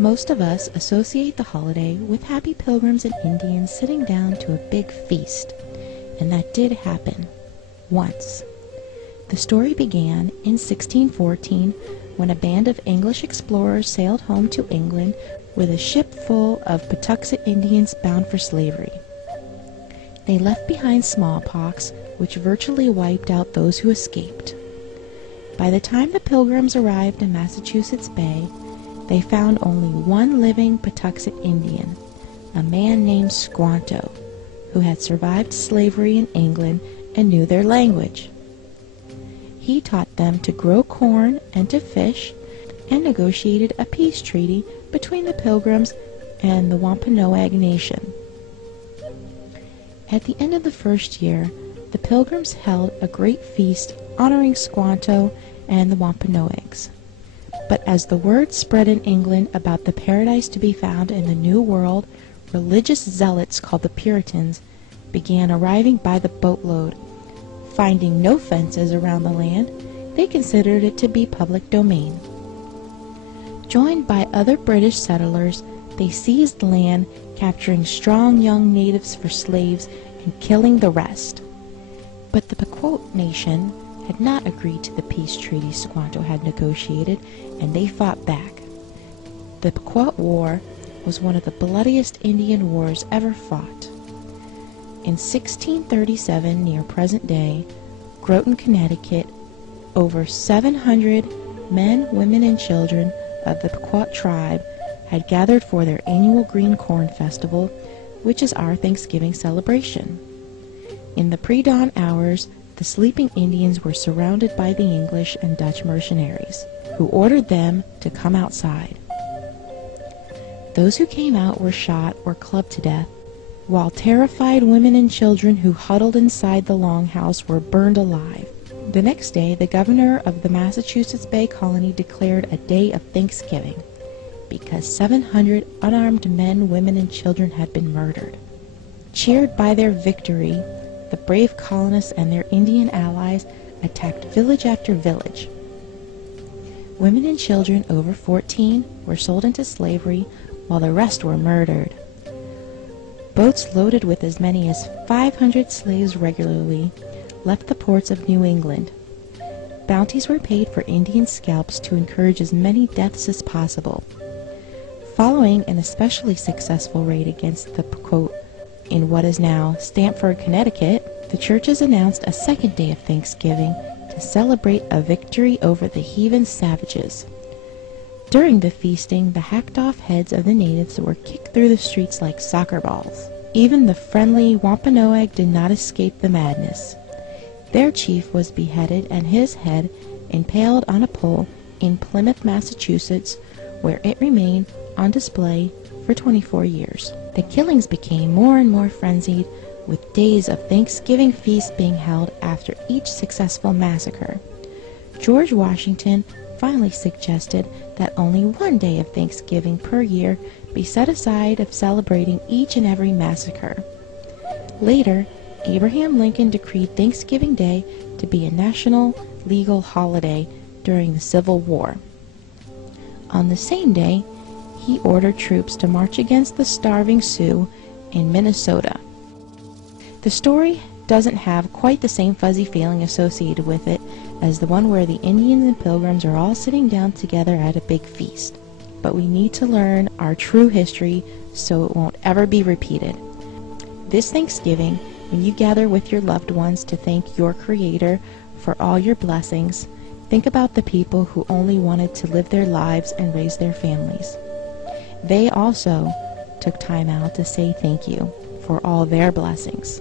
Most of us associate the holiday with happy pilgrims and Indians sitting down to a big feast, and that did happen once. The story began in 1614 when a band of English explorers sailed home to England with a ship full of Patuxet Indians bound for slavery. They left behind smallpox, which virtually wiped out those who escaped. By the time the Pilgrims arrived in Massachusetts Bay, they found only one living Patuxet Indian, a man named Squanto, who had survived slavery in England and knew their language. He taught them to grow corn and to fish, and negotiated a peace treaty between the Pilgrims and the Wampanoag Nation. At the end of the first year, the Pilgrims held a great feast honoring Squanto and the Wampanoags. But as the word spread in England about the paradise to be found in the New World, religious zealots called the Puritans began arriving by the boatload. Finding no fences around the land, they considered it to be public domain. Joined by other British settlers, they seized the land, capturing strong young natives for slaves and killing the rest. But the Pequot Nation had not agreed to the peace treaty Squanto had negotiated, and they fought back. The Pequot War was one of the bloodiest Indian wars ever fought. In 1637, near present day, Groton, Connecticut, over 700 men, women, and children of the Pequot tribe had gathered for their annual Green Corn Festival, which is our Thanksgiving celebration. In the pre-dawn hours, the sleeping Indians were surrounded by the English and Dutch mercenaries, who ordered them to come outside. Those who came out were shot or clubbed to death, while terrified women and children who huddled inside the longhouse were burned alive. The next day, the governor of the Massachusetts Bay Colony declared a day of Thanksgiving, because 700 unarmed men, women, and children had been murdered. Cheered by their victory, the brave colonists and their Indian allies attacked village after village. Women and children over 14 were sold into slavery, while the rest were murdered. Boats loaded with as many as 500 slaves regularly left the ports of New England. Bounties were paid for Indian scalps to encourage as many deaths as possible. Following an especially successful raid against the Pequot in what is now Stamford, Connecticut, the churches announced a second day of Thanksgiving to celebrate a victory over the heathen savages. During the feasting, the hacked-off heads of the natives were kicked through the streets like soccer balls. Even the friendly Wampanoag did not escape the madness. Their chief was beheaded and his head impaled on a pole in Plymouth, Massachusetts, where it remained on display for 24 years. The killings became more and more frenzied, with days of Thanksgiving feasts being held after each successful massacre. George Washington finally suggested that only one day of Thanksgiving per year be set aside of celebrating each and every massacre. Later, Abraham Lincoln decreed Thanksgiving Day to be a national legal holiday during the Civil War. On the same day, he ordered troops to march against the starving Sioux in Minnesota. The story doesn't have quite the same fuzzy feeling associated with it as the one where the Indians and Pilgrims are all sitting down together at a big feast. But we need to learn our true history so it won't ever be repeated. This Thanksgiving, when you gather with your loved ones to thank your Creator for all your blessings, think about the people who only wanted to live their lives and raise their families. They also took time out to say thank you for all their blessings.